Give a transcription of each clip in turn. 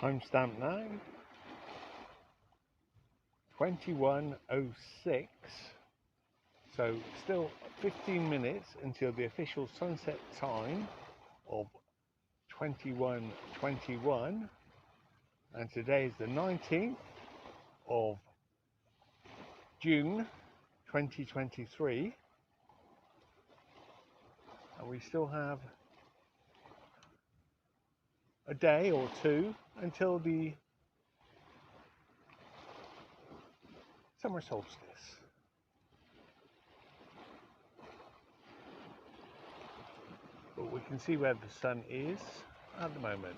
Timestamp now, 21:06, so still 15 minutes until the official sunset time of 21:21, and today is the 19th of June 2023, and we still have a day or two until the summer solstice. But we can see where the sun is at the moment.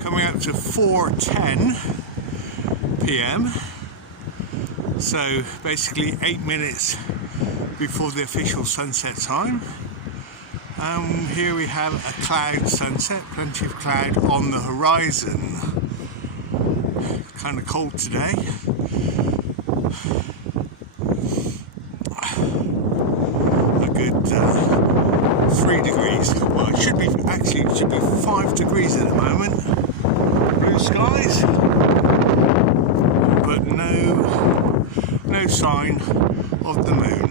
Coming up to 4:10 p.m. So basically 8 minutes before the official sunset time. Here we have a cloud sunset, plenty of cloud on the horizon. Kind of cold today. A good 3 degrees. Well, it should be 5 degrees at the moment. Blue skies, but no sign of the moon.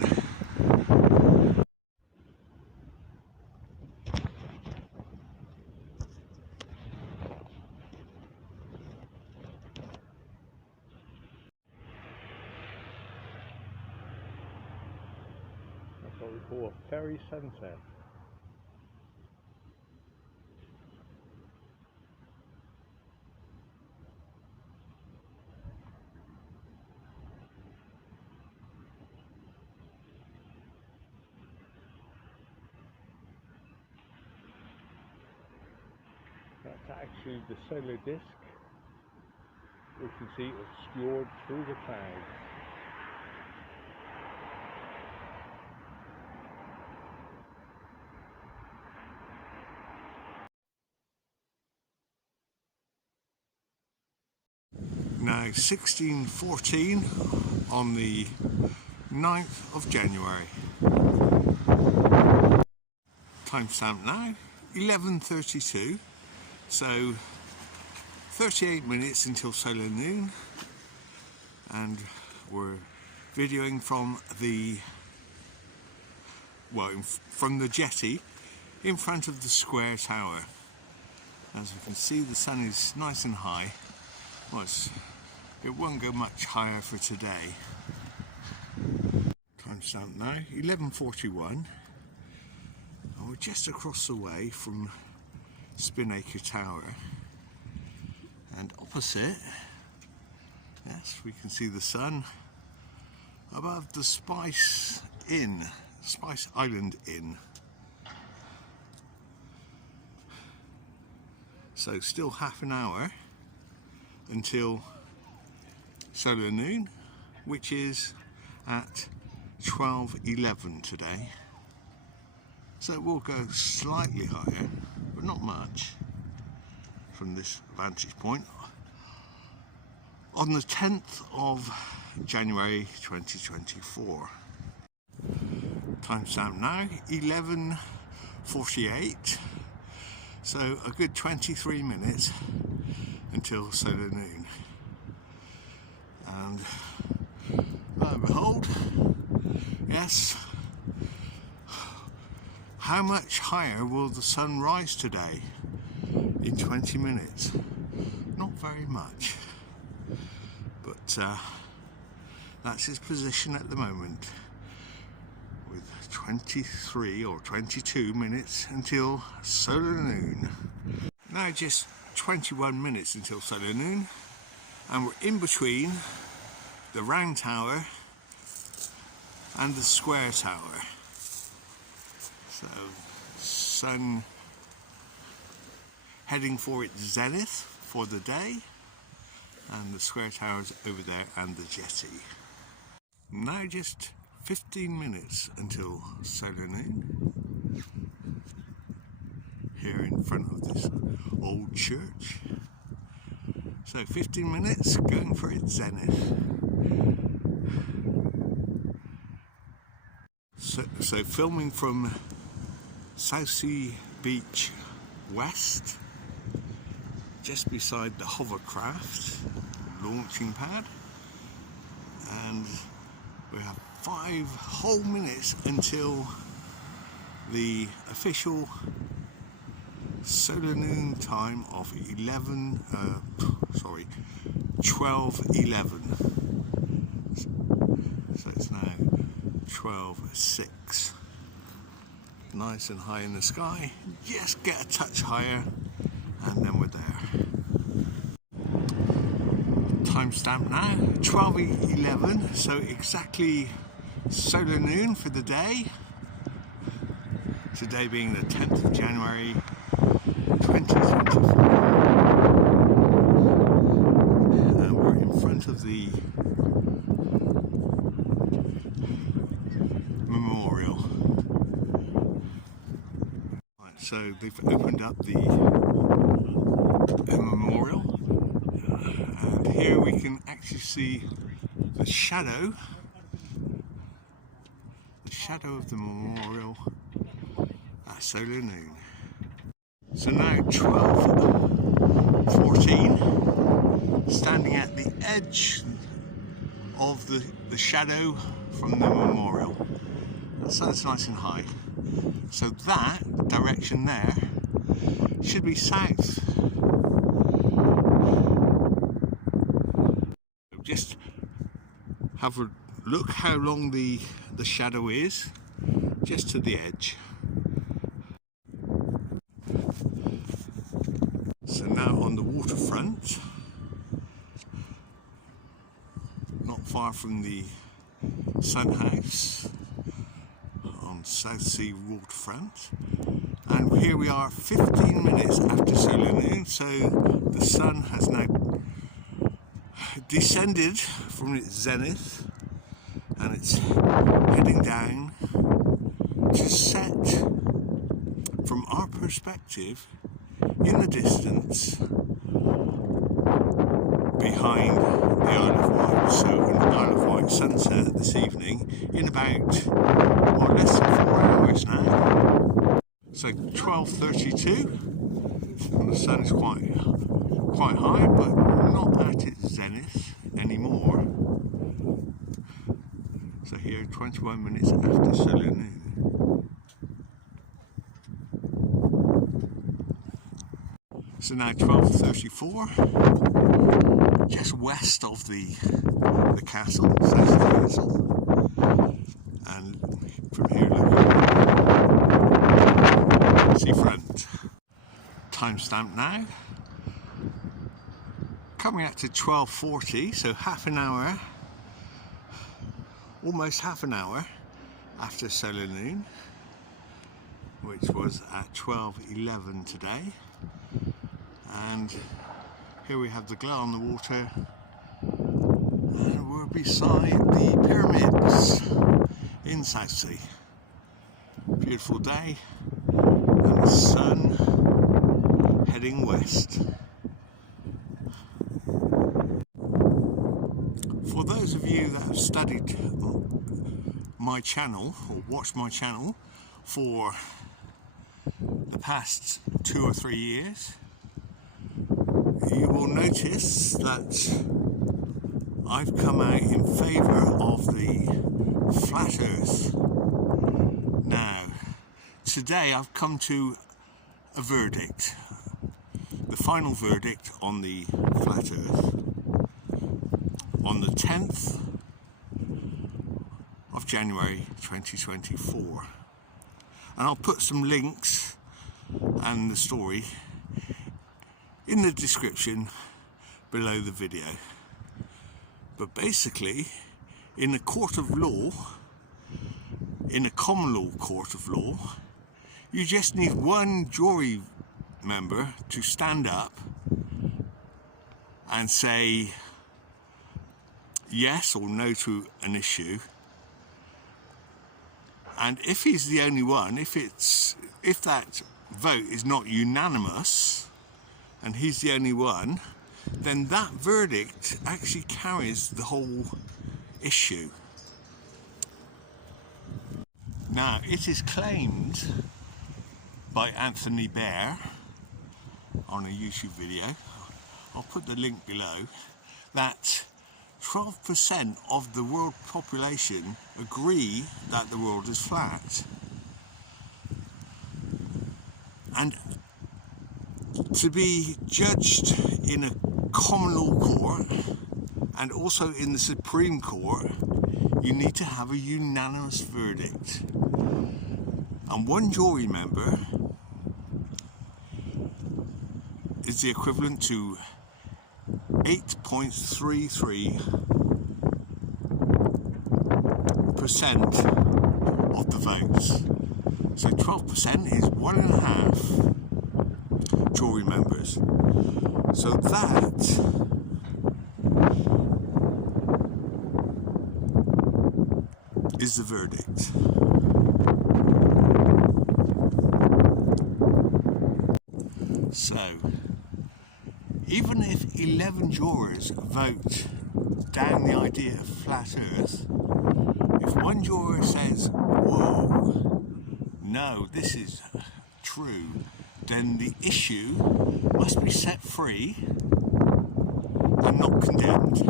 That's what we call a fairy sunset. That's actually the solar disk, we can see obscured through the clouds. Now 16:14 on the 9th of January. Timestamp now 11:32. So 38 minutes until solar noon, and we're videoing from the jetty in front of the square tower. As you can see, the sun is nice and high. Well, it won't go much higher for today. Timestamp now 11:41, and we're just across the way from Spinacre Tower, and opposite, yes, we can see the sun above the Spice Island Inn. So still half an hour until solar noon, which is at 12:11 today. So it will go slightly higher, but not much from this vantage point. On the 10th of January 2024. Timestamp now 11:48. So a good 23 minutes until solar noon. And lo and behold, yes, how much higher will the sun rise today in 20 minutes? Not very much, but that's his position at the moment, with 23 or 22 minutes until solar noon. Now just 21 minutes until solar noon, and we're in between the round tower and the square tower. So sun heading for its zenith for the day, and the square tower's over there and the jetty. Now just 15 minutes until solar noon, here in front of this old church. So 15 minutes going for its zenith. So filming from Southsea Beach west, just beside the hovercraft launching pad, and we have 5 whole minutes until the official solar noon time of 12:11. So it's now 12:06. Nice and high in the sky. Just get a touch higher, and then we're there. Timestamp now 12:11. So exactly solar noon for the day. Today being the 10th of January 2024. And we're in front of the memorial. Right, so they've opened up the memorial, and here we can actually see the shadow of the memorial at solar noon. So now 12:14, standing at the edge of the shadow from the memorial. The sun's nice and high. So that direction there should be south. Just have a look how long the shadow is, just to the edge. So now on the waterfront, not far from the Sun House on South Sea waterfront, and here we are 15 minutes after solar noon, so the sun has now descended from its zenith and it's heading down to set, from our perspective, in the distance behind the Isle of Wight. So an Isle of Wight sunset this evening in about, well, less than 4 hours now. So 12:32, and the sun is quite high, but not at its zenith anymore. So here, 21 minutes after solar noon. So now 12:34, just west of the castle, South Sea Castle, and from here looking seafront. Timestamp now, coming up to 12:40, so half an hour, almost half an hour after solar noon, which was at 12:11 today. And here we have the glow on the water, and we're beside the pyramids in South Sea. Beautiful day, and the sun heading west. For those of you that have studied my channel or watched my channel for the past 2 or 3 years, you will notice that I've come out in favour of the flat earth. Now, today I've come to a verdict, the final verdict on the flat earth, on the 10th of January 2024. And I'll put some links and the story in the description below the video. But basically, in a court of law, in a common law court of law, you just need one jury member to stand up and say yes or no to an issue, and if he's the only one, if that vote is not unanimous and he's the only one, then that verdict actually carries the whole issue. Now, it is claimed by Anthony Bear on a YouTube video, I'll put the link below, that 12% of the world population agree that the world is flat. And to be judged in a common law court and also in the Supreme Court, you need to have a unanimous verdict. And one jury member is the equivalent to 8.33% of the votes. So 12% is 1.5 jury members. So that is the verdict. So, even if 11 jurors vote down the idea of flat earth, if one juror says, whoa, no, this is true, then the issue must be set free and not condemned.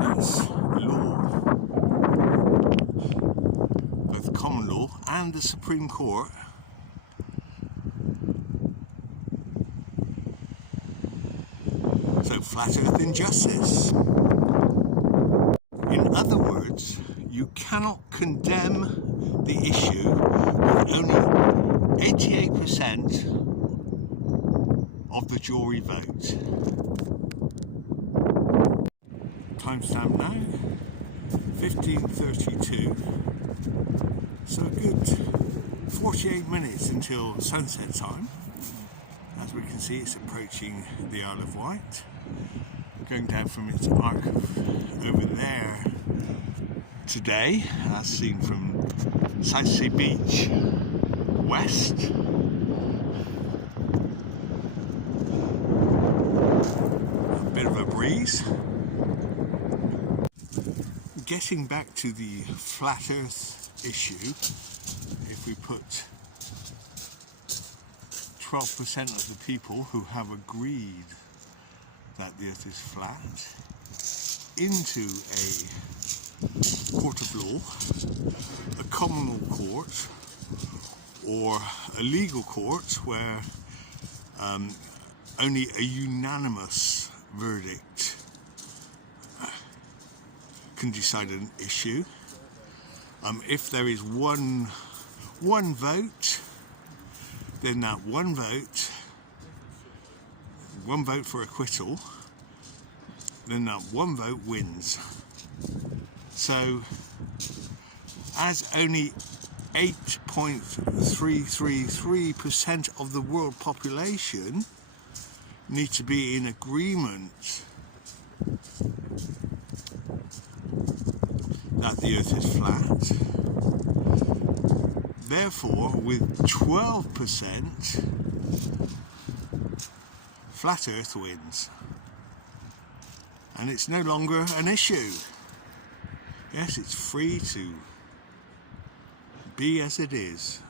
That's law, both common law and the Supreme Court. So flat earth injustice. In other words, you cannot condemn the issue with only 88% of the jury vote. Timestamp now, 15:32. So a good 48 minutes until sunset time. As we can see, it's approaching the Isle of Wight, going down from its arc over there today, as seen from South Sea Beach west. A bit of a breeze. Getting back to the flat earth issue, if we put 12% of the people who have agreed that the earth is flat into a court of law, a common law court, or a legal court where only a unanimous verdict can decide an issue. If there is one vote, then that one vote for acquittal, then that one vote wins. So, as only 8.333% of the world population need to be in agreement that the earth is flat, therefore with 12%, flat earth wins. And it's no longer an issue. Yes, it's free to be as it is,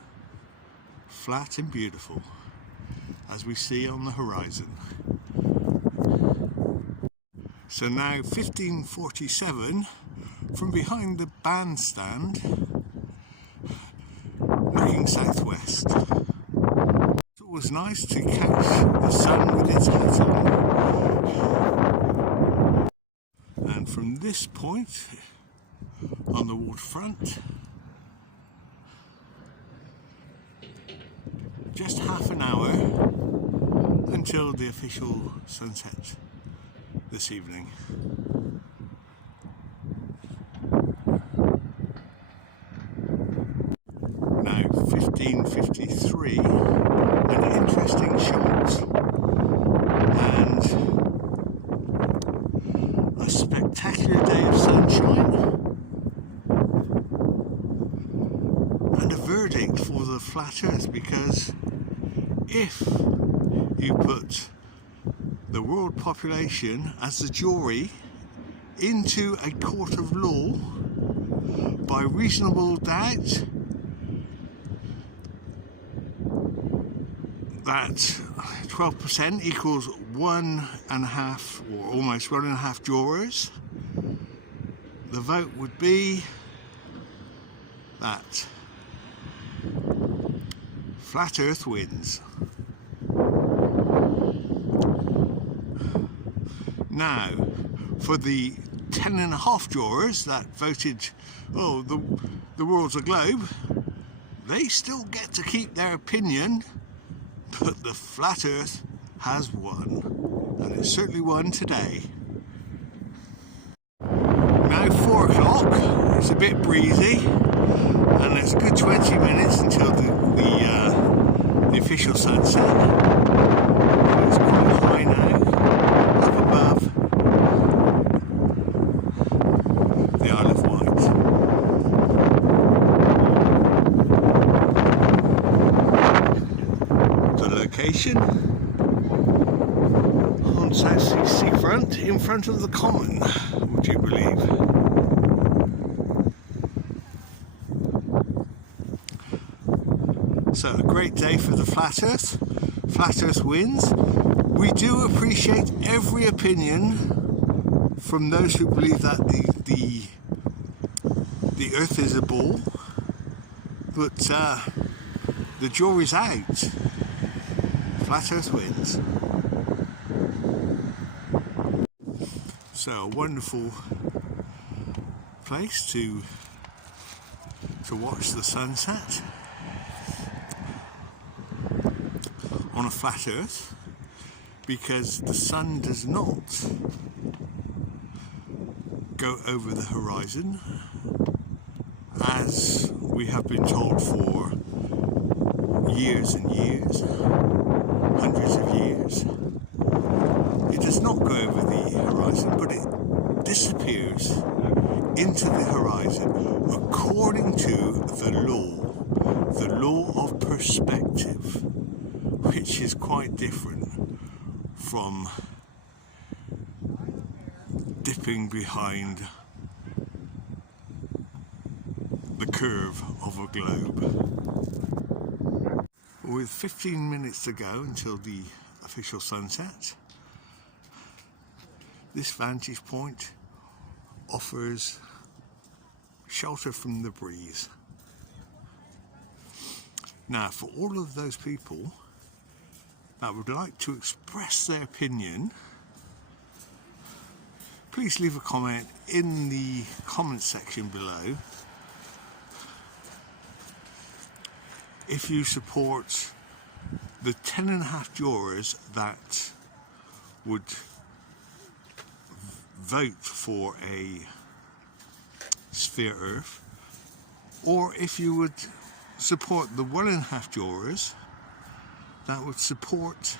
flat and beautiful, as we see on the horizon. So now 15:47, from behind the bandstand, looking southwest. It was nice to catch the sun with its hat on. And from this point on the waterfront, just half an hour until the official sunset this evening. Now 15:53, an interesting shot and a spectacular day of sunshine and a verdict for the flat earth, because if you put the world population as the jury into a court of law by reasonable doubt, that 12% equals 1.5 or almost 1.5 jurors, the vote would be that flat earth wins. Now, for the 10.5 jurors that voted, oh, the world's a globe, they still get to keep their opinion, but the flat earth has won, and it certainly won today. Now 4 o'clock, it's a bit breezy, and it's a good 20 minutes until the official sunset. It's quite high now, up above the Isle of Wight. The location on South Sea seafront, in front of the Common, would you believe? So a great day for the flat earth. Flat earth wins. We do appreciate every opinion from those who believe that the earth is a ball, but the jury's out. Flat earth wins. So a wonderful place to watch the sunset on a flat earth, because the sun does not go over the horizon as we have been told for years and years, hundreds of years. It does not go over the horizon, but it disappears into the horizon according to the law of perspective, which is quite different from dipping behind the curve of a globe. With 15 minutes to go until the official sunset, this vantage point offers shelter from the breeze. Now, for all of those people that would like to express their opinion, please leave a comment in the comment section below if you support the 10.5 jurors that would vote for a sphere earth, or if you would support the 1.5 jurors that would support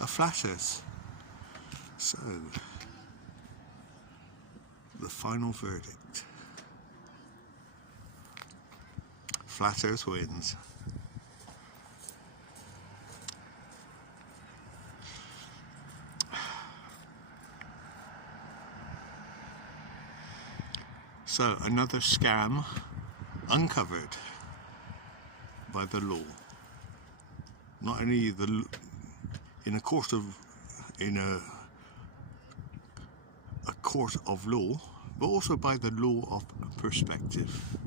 a flat earth. So, the final verdict. Flat earth wins. So, another scam uncovered by the law. Not only in a court of law, but also by the law of perspective.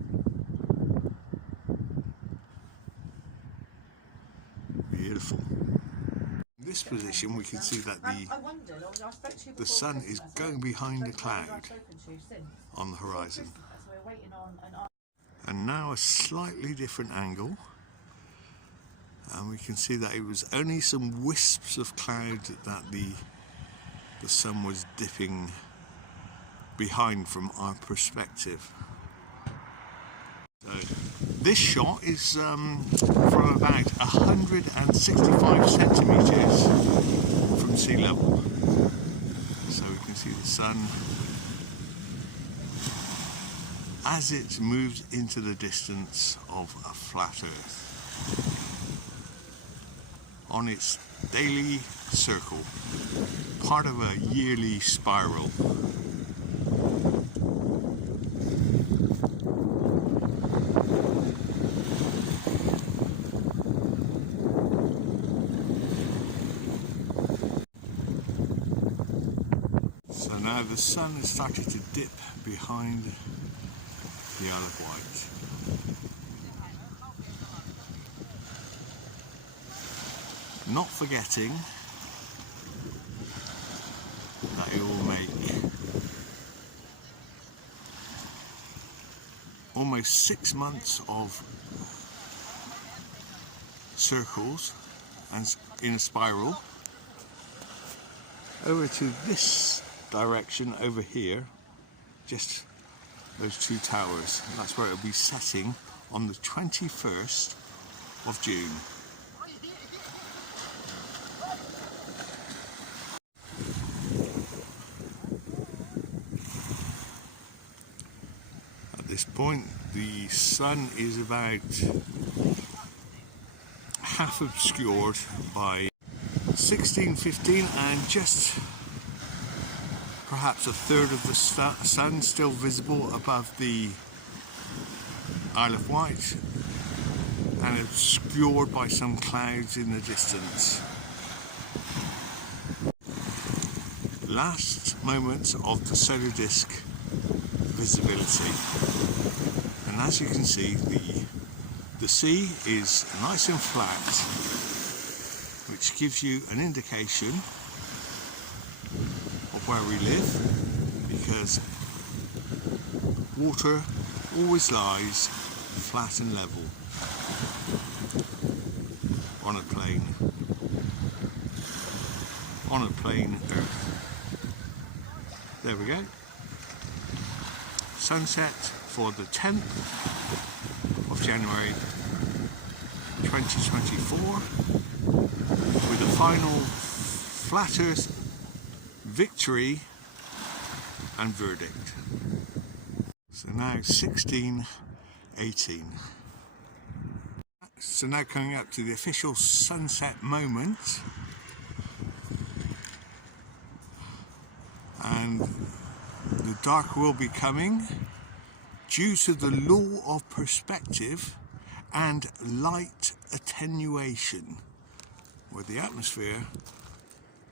Beautiful. In this position, we can see that the sun is going behind a cloud on the horizon. And now a slightly different angle, and we can see that it was only some wisps of cloud that the sun was dipping behind from our perspective. So this shot is from about 165 centimetres from sea level. So we can see the sun as it moves into the distance of a flat earth on its daily circle, part of a yearly spiral. Now the sun has started to dip behind the Isle of Wight. Not forgetting that it will make almost 6 months of circles and in a spiral over to this direction over here, just those two towers. That's where it'll be setting on the 21st of June. At this point the sun is about half obscured by 16:15 and just perhaps a third of the sun still visible above the Isle of Wight and obscured by some clouds in the distance. Last moments of the solar disk visibility, and as you can see the sea is nice and flat, which gives you an indication of where we live, because water always lies flat and level on a plain earth. There we go. Sunset for the 10th of January 2024 with a final flat earth victory and verdict. So now 16:18. So now coming up to the official sunset moment, and the dark will be coming due to the law of perspective and light attenuation, where the atmosphere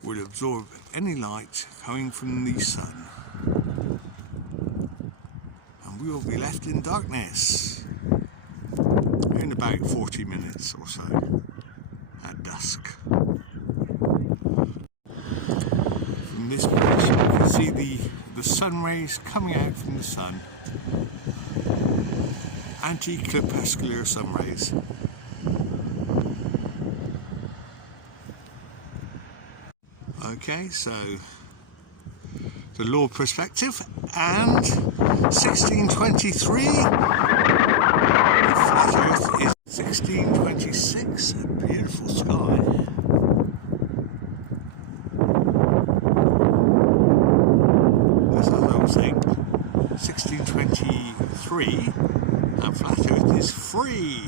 will absorb any light coming from the sun, and we will be left in darkness in about 40 minutes or so at dusk. From this position you can see the sun rays coming out from the sun, anti-crepuscular sun rays. Okay, so the law of perspective, and 1623, the flat earth is 1626, a beautiful sky. As I was saying, 1623, and flat earth is free.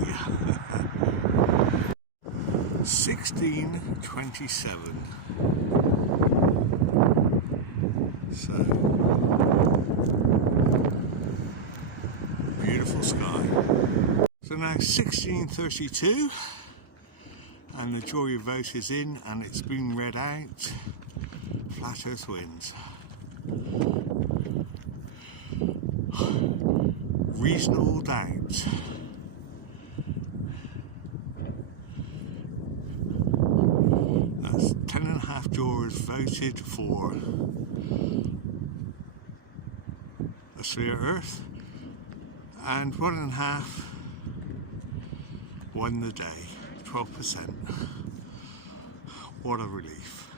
1627. So, beautiful sky. So now 1632, and the jury vote is in and it's been read out. Flat earth wins. Reasonable doubt. That's 10.5 jurors voted for a sphere Earth, and 1.5 won the day, 12%. What a relief.